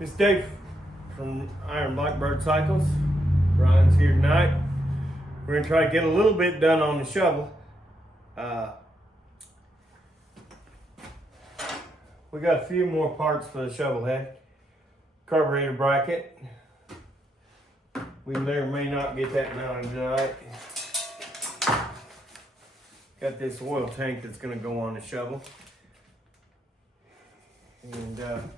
It's Dave from Iron Blackbird Cycles. Ryan's here tonight. We're gonna try to get a little bit done on the shovel. We got a few more parts for the shovel head. Carburetor bracket. We may or may not get that mounted tonight. Got this oil tank that's gonna go on the shovel. And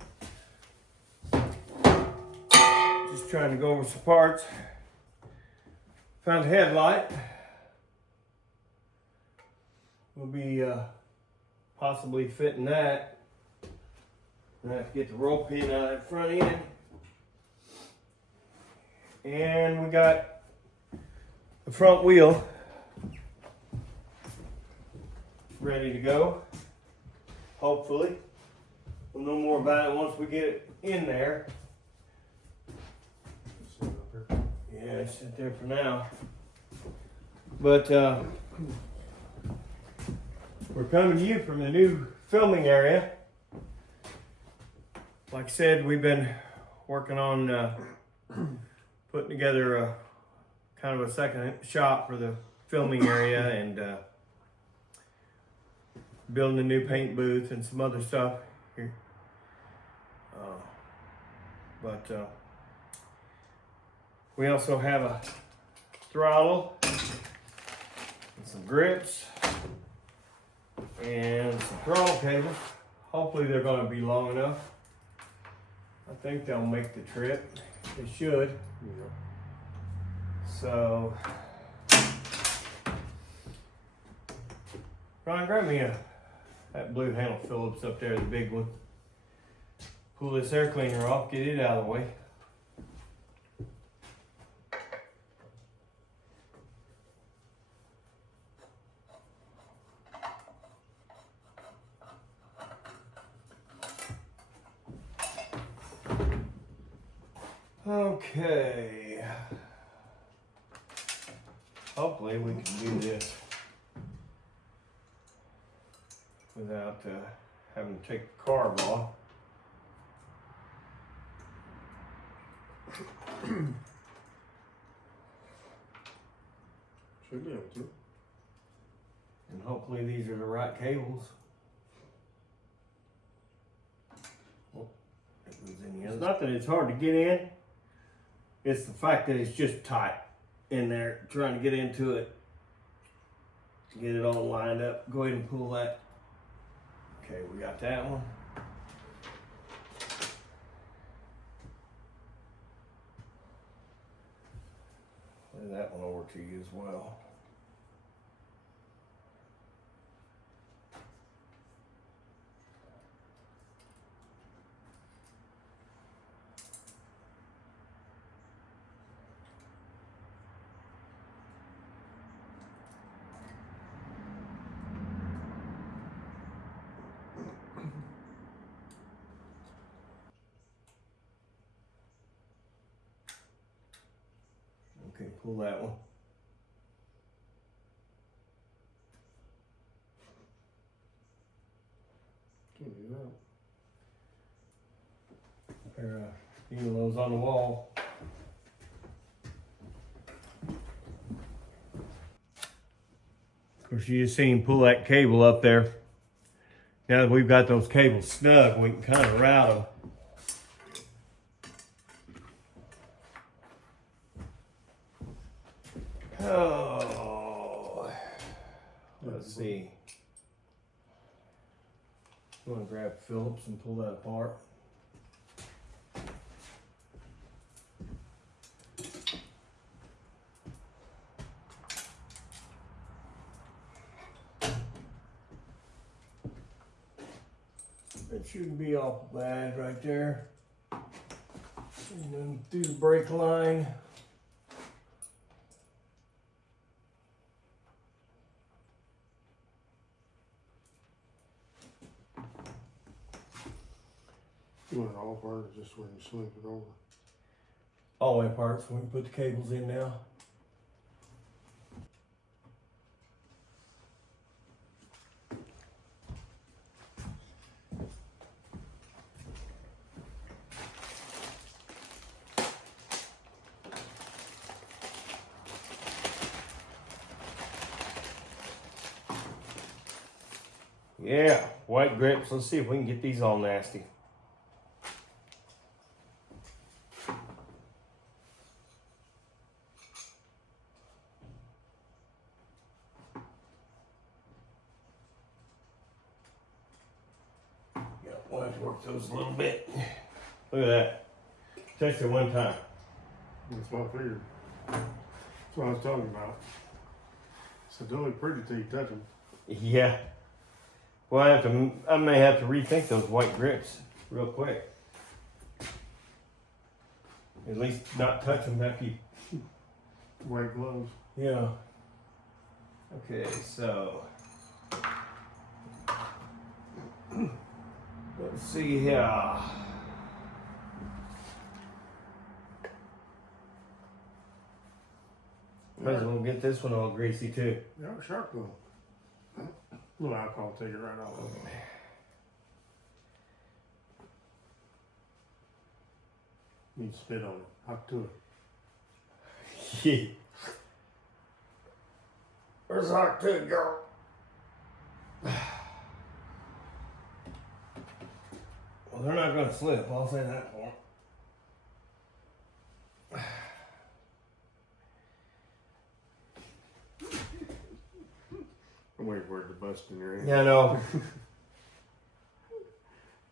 just trying to go over some parts. Found a headlight. We'll be possibly fitting that. I have to get the roll pin out of the front end. And we got the front wheel ready to go. Hopefully. We'll know more about it once we get it in there. Yeah, it's sit there for now. But we're coming to you from the new filming area. Like I said, we've been working on putting together a kind of a second shop for the filming area and building a new paint booth and some other stuff here. We also have a throttle and some grips and some throttle cables. Hopefully they're going to be long enough. I think they'll make the trip. They should. Yeah. So, Ryan, grab me that blue handle Phillips up there, the big one. Pull this air cleaner off, get it out of the way. Okay. Hopefully we can do this without having to take the carb off. Should be able to. And hopefully these are the right cables. Well, it's not that it's hard to get in. It's the fact that it's just tight in there, trying to get into it. Get it all lined up. Go ahead and pull that. Okay, we got that one. Lay that one over to you as well. Okay, pull that one. Can do that. Pair of those on the wall. Of course, you just seen pull that cable up there. Now that we've got those cables snug, we can kind of route them. Oh, let's see. You want to grab Phillips and pull that apart? It shouldn't be all bad right there. And then through the brake line. You want it all apart or just when you slip it over? All the way apart so we can put the cables in now. Yeah, white grips. Let's see if we can get these all nasty. Yeah, we'll have to work those a little bit. Look at that. Touched it one time. That's what I figured. That's what I was talking about. So they'll look pretty till you touch them. Yeah. Well, I may have to rethink those white grips real quick. At least not touch them after you. White gloves. Yeah. Okay, so let's see here. Might as well get this one all greasy too. Yeah, sharp though. A little alcohol, take it right off. Need to spit on it. Hop to it. Yeah. Where's the hot too, girl? Well, they're not gonna slip. I'll say that for them. I'm waiting for it to bust in your hand. Yeah, I know.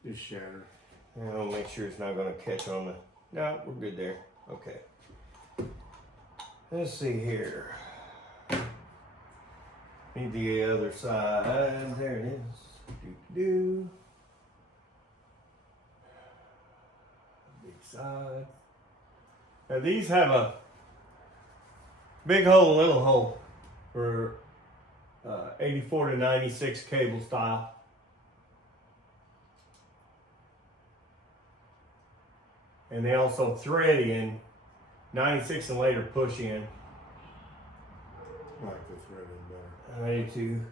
Just shatter. I'll make sure it's not gonna catch on the. No, we're good there. Okay. Let's see here. Need the other side. There it is. Do. Big side. Now these have a big hole, little hole for 84 to 96 cable style. And they also thread in 96 and later push in. I like the threading better. I do too.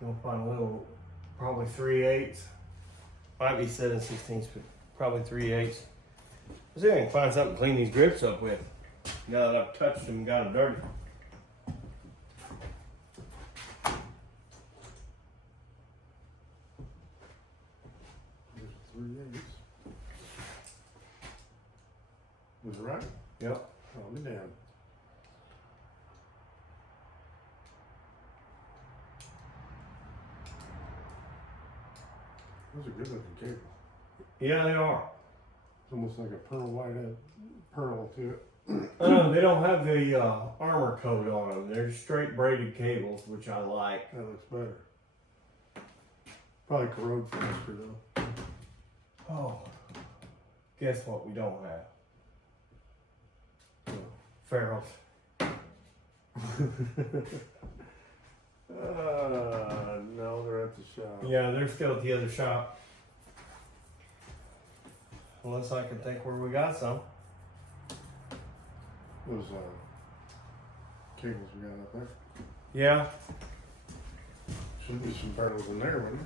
You'll find a little, probably 3/8. Might be 7/16, but probably 3/8. Let's see if I can find something to clean these grips up with. Now that I've touched them and got them dirty. There's 3/8. Was it right? Yep. Oh, me down. Those are good looking cables. Yeah, they are. It's almost like a pearl to it. They don't have the armor coat on them. They're straight braided cables, which I like. That looks better. Probably corrode faster though. Oh, guess what we don't have? Ferrules. No, they're at the shop. Yeah, they're still at the other shop. Unless I can think where we got some. Those cables we got up there. Yeah, Should be some pearls in there, wouldn't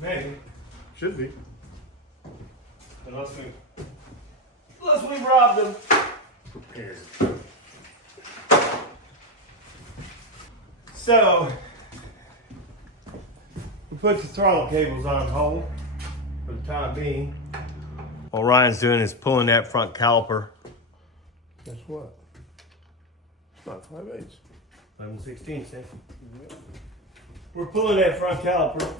there? maybe. Should be. Unless we robbed them. Prepared. So we put the throttle cables on hold for the time being. All Ryan's doing is pulling that front caliper. Guess what? It's not 5/8. 11/16, see? We're pulling that front caliper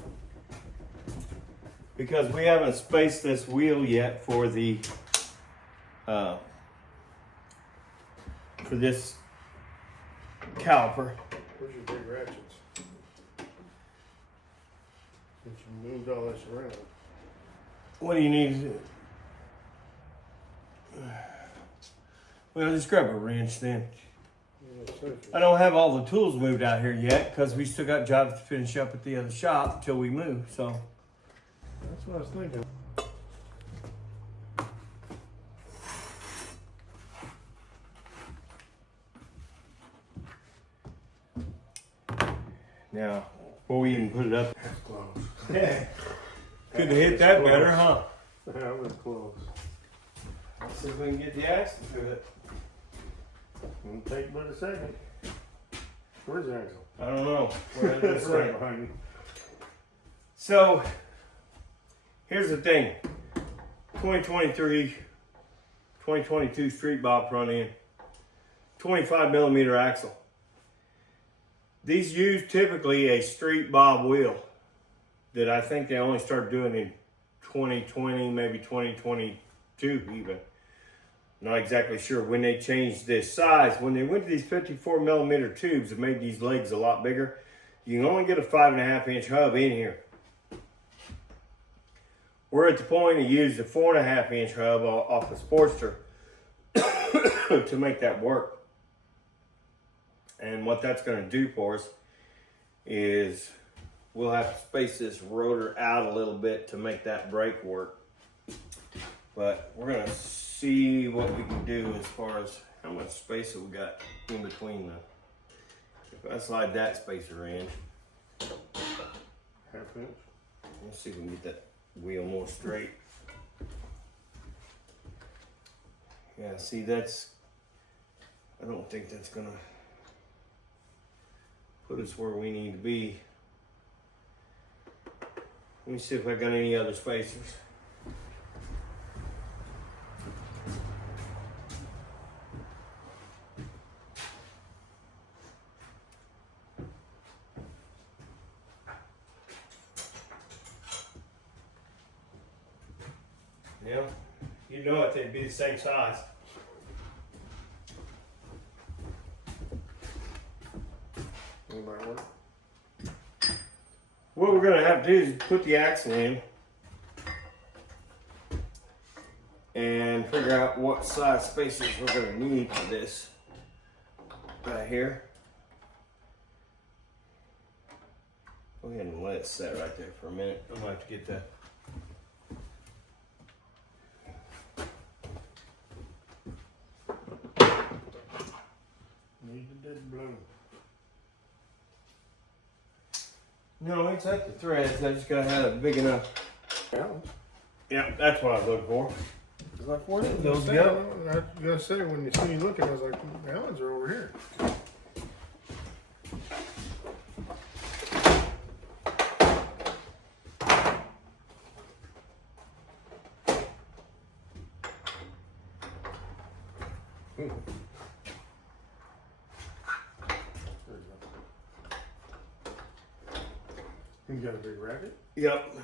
because we haven't spaced this wheel yet for the for this caliper. Where's your big ratchets? Since you moved all this around. What do you need to do? Well, just grab a wrench then. I don't have all the tools moved out here yet because we still got jobs to finish up at the other shop until we move, so. That's what I was thinking. Now, before we even put it up. That's close. Yeah. Could have hit that better, huh? That was close. Let's see if we can get the axle to it. It'll take but a second. Where's the axle? I don't know. Where is It's this right thing? behind me. So, here's the thing. 2023, 2022 Street Bob front end. 25 millimeter axle. These use typically a Street Bob wheel that I think they only started doing in 2020, maybe 2022 even. Not exactly sure when they changed this size. When they went to these 54 millimeter tubes that made these legs a lot bigger, you can only get a 5.5 inch hub in here. We're at the point to use the 4.5 inch hub off the Sportster to make that work. And what that's going to do for us is we'll have to space this rotor out a little bit to make that brake work. But we're going to see what we can do as far as how much space we got in between them. If I slide that spacer in, Half inch. let's see if we can get that wheel more straight. Yeah, see, that's, I don't think that's gonna put us where we need to be. Let me see if I got any other spacers. Yeah, you know it, they'd be the same size. Might work. What we're gonna have to do is put the axle in and figure out what size spacers we're gonna need for this right here. Go ahead and let it set right there for a minute. I'm gonna have to get that. Need the dead blow. No, it's at the threads. I just gotta have it big enough. Balance. Yeah, that's what I was looking for. It's like, where did Those those go? go? I gotta say, when you see me looking, I was like, the Allens are over here. There you go. You got a big racket? Yep.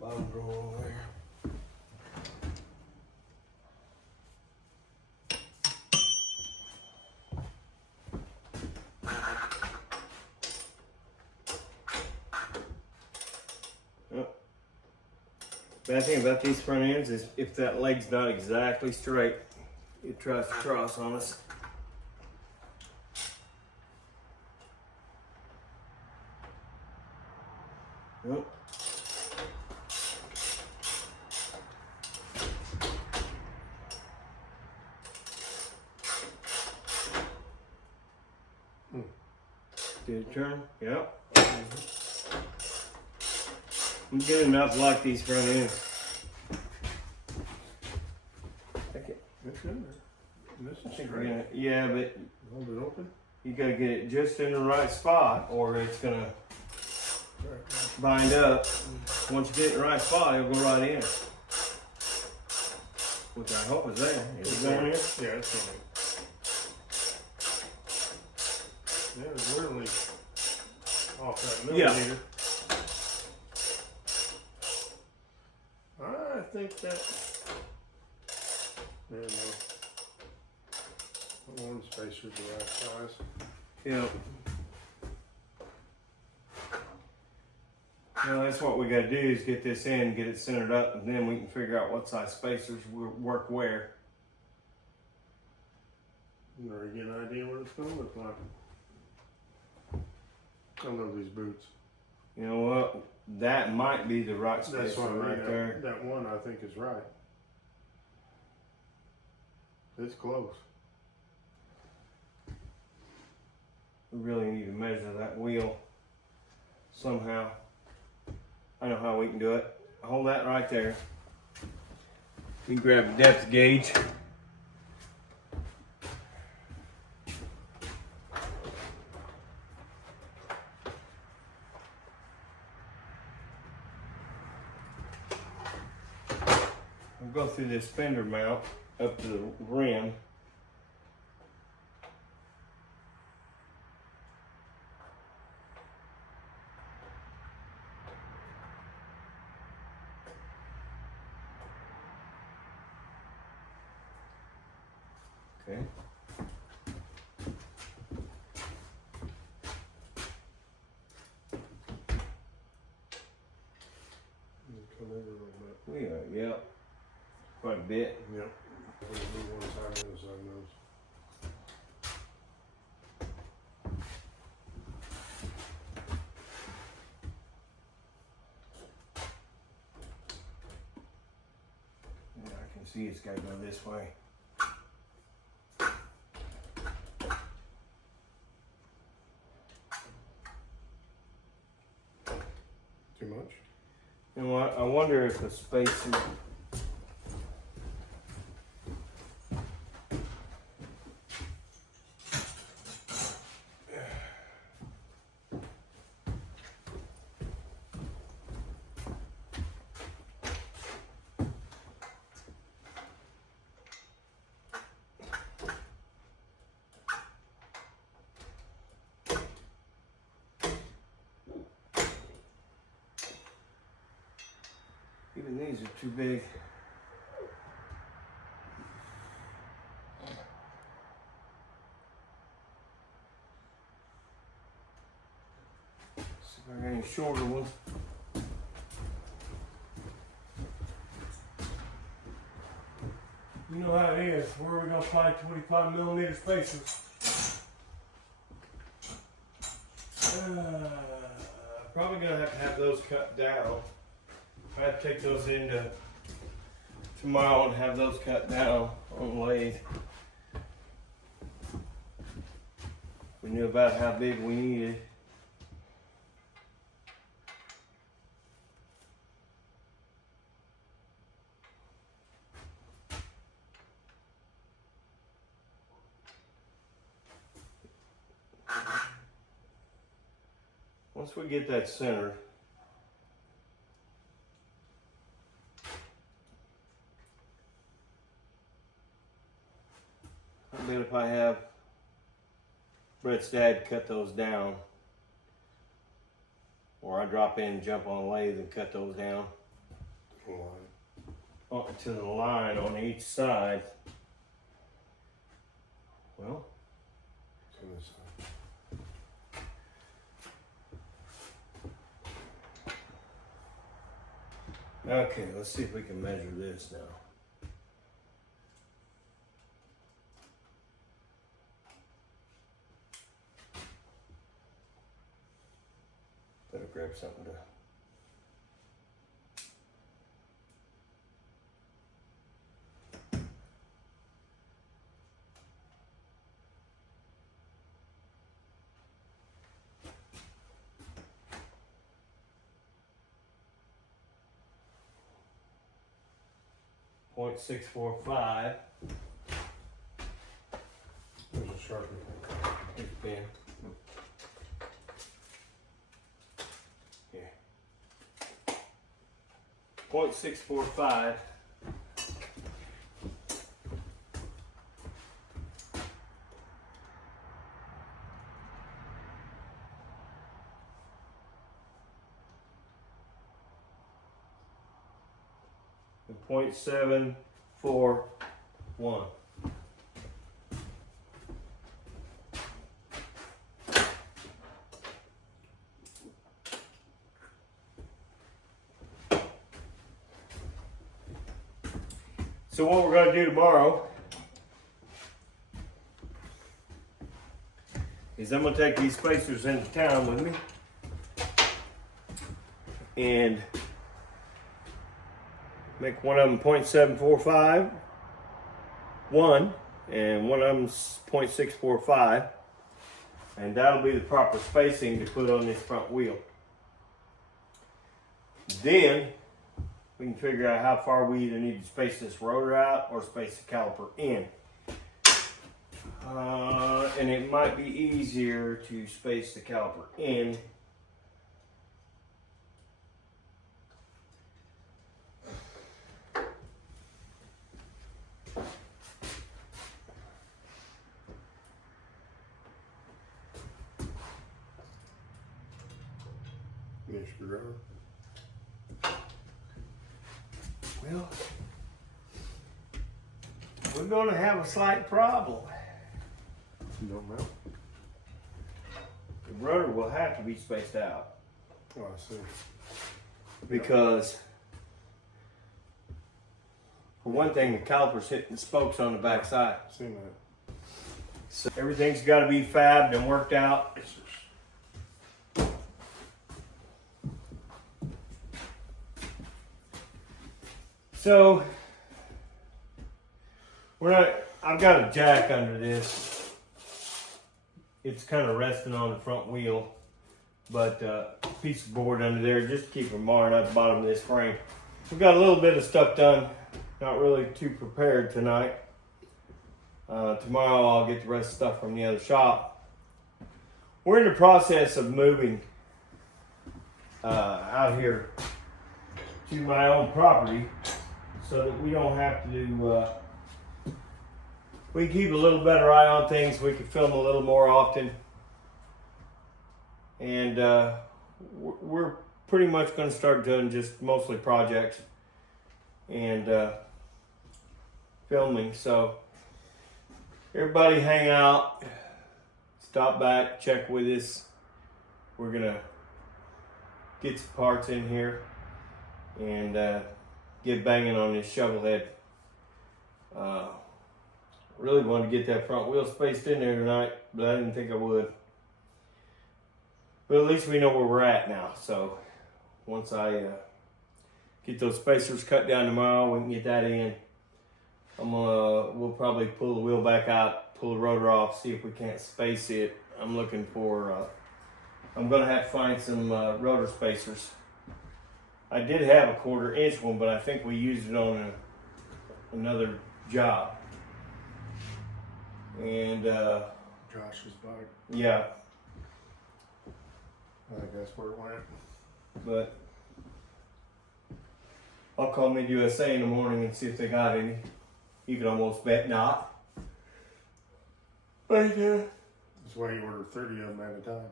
Bottom drawer over there. Bad thing about these front ends is if that leg's not exactly straight, it tries to cross on us. Nope. Did it turn? Yep. I'm good enough to like these front ends. Okay. It's in there. This is straight. Yeah, yeah, but Hold it open. you gotta get it just in the right spot or it's gonna Right. bind up. Once you get it in the right spot, it'll go right in. Which I hope is there. Is it going in? Yeah, it's in there. Yeah, it's really off that millimeter. I think that. Yeah, no. One spacer's the right size. Yeah. Well, that's what we gotta do is get this in, get it centered up, and then we can figure out what size spacers work where. Or get an idea what it's gonna look like. I love these boots. You know what? That might be the right That's spacer what I mean. right there. That one I think is right. It's close. We really need to measure that wheel somehow. I know how we can do it. Hold that right there. We can grab a depth gauge. We'll go through this fender mount up to the rim. Okay. Come over a little bit. We are, yep. Quite a bit. Yep. We'll do one side and the side nose. Yeah, I can see it's gotta go this way. Too much? You know what? I wonder if the spacing. Even these are too big. See if I got any shorter ones. You know how it is. Where are we gonna find 25mm spacers? Probably gonna have to have those cut down. I have to take those into tomorrow and have those cut down on lathe. We knew about how big we needed. Once we get that centered, I bet if I have Brett's dad cut those down, or I drop in and jump on a lathe and cut those down to the line on each side. Well, To this side. okay, let's see if we can measure this now. Better grab something to. .645. There's a Sharpie. Here's the pen. Here. 0.645. And 0.741. So what we're going to do tomorrow is I'm going to take these spacers into town with me and make one of them 0.745, one, and one of them's 0.645, and that'll be the proper spacing to put on this front wheel. Then we can figure out how far we either need to space this rotor out or space the caliper in. And it might be easier to space the caliper in. Need a screwdriver? Well, we're going to have a slight problem. You don't know? The rotor will have to be spaced out Oh, I see. because, for one thing, the caliper's hitting the spokes on the back side. I've seen that. So everything's got to be fabbed and worked out. So I've got a jack under this. It's kind of resting on the front wheel, but piece of board under there just to keep from marring at the bottom of this frame. We've got a little bit of stuff done. Not really too prepared tonight. Tomorrow I'll get the rest of the stuff from the other shop. We're in the process of moving out here to my own property so that we don't have to do, we can keep a little better eye on things. We can film a little more often. And we're pretty much going to start doing just mostly projects and filming. So everybody hang out, stop back, check with us. We're going to get some parts in here and get banging on this Shovelhead. Really wanted to get that front wheel spaced in there tonight, but I didn't think I would. But at least we know where we're at now. So once I get those spacers cut down tomorrow, we can get that in. We'll probably pull the wheel back out, pull the rotor off, see if we can't space it. I'm looking for, I'm gonna have to find some rotor spacers. I did have a 1/4 inch one, but I think we used it on another job. And Josh's bike. yeah, I think that's where it went. but I'll call Mid USA in the morning and see if they got any. You can almost bet not. But That's why you order 30 of them at a time.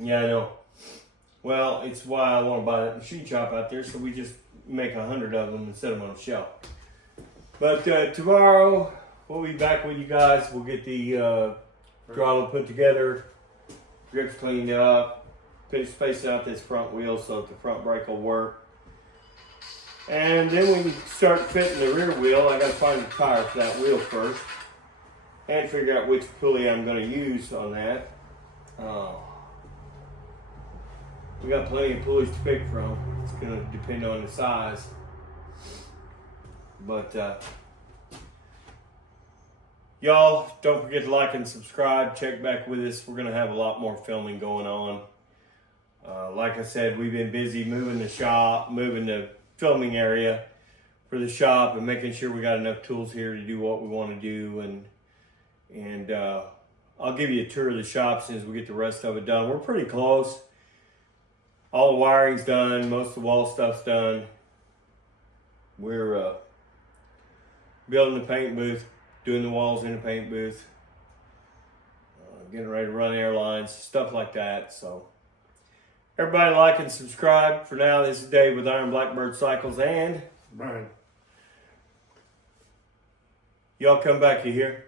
yeah, I know. Well, it's why I want to buy that machine shop out there, so we just make 100 of them and set them on a shelf. But tomorrow we'll be back with you guys. We'll get the throttle put together, grips cleaned up, space out this front wheel so that the front brake will work. And then we start fitting the rear wheel. I got to find the tire for that wheel first and figure out which pulley I'm going to use on that. We got plenty of pulleys to pick from. It's going to depend on the size. But y'all, don't forget to like and subscribe. Check back with us. We're going to have a lot more filming going on. Like I said, we've been busy moving the shop, moving the filming area for the shop and making sure we got enough tools here to do what we want to do. And I'll give you a tour of the shop as soon as we get the rest of it done. We're pretty close. All the wiring's done. Most of the wall stuff's done. We're building the paint booth, doing the walls in the paint booth, getting ready to run airlines, stuff like that. So everybody like and subscribe. For now, this is Dave with Iron Blackbird Cycles, and Brian. y'all come back, you hear?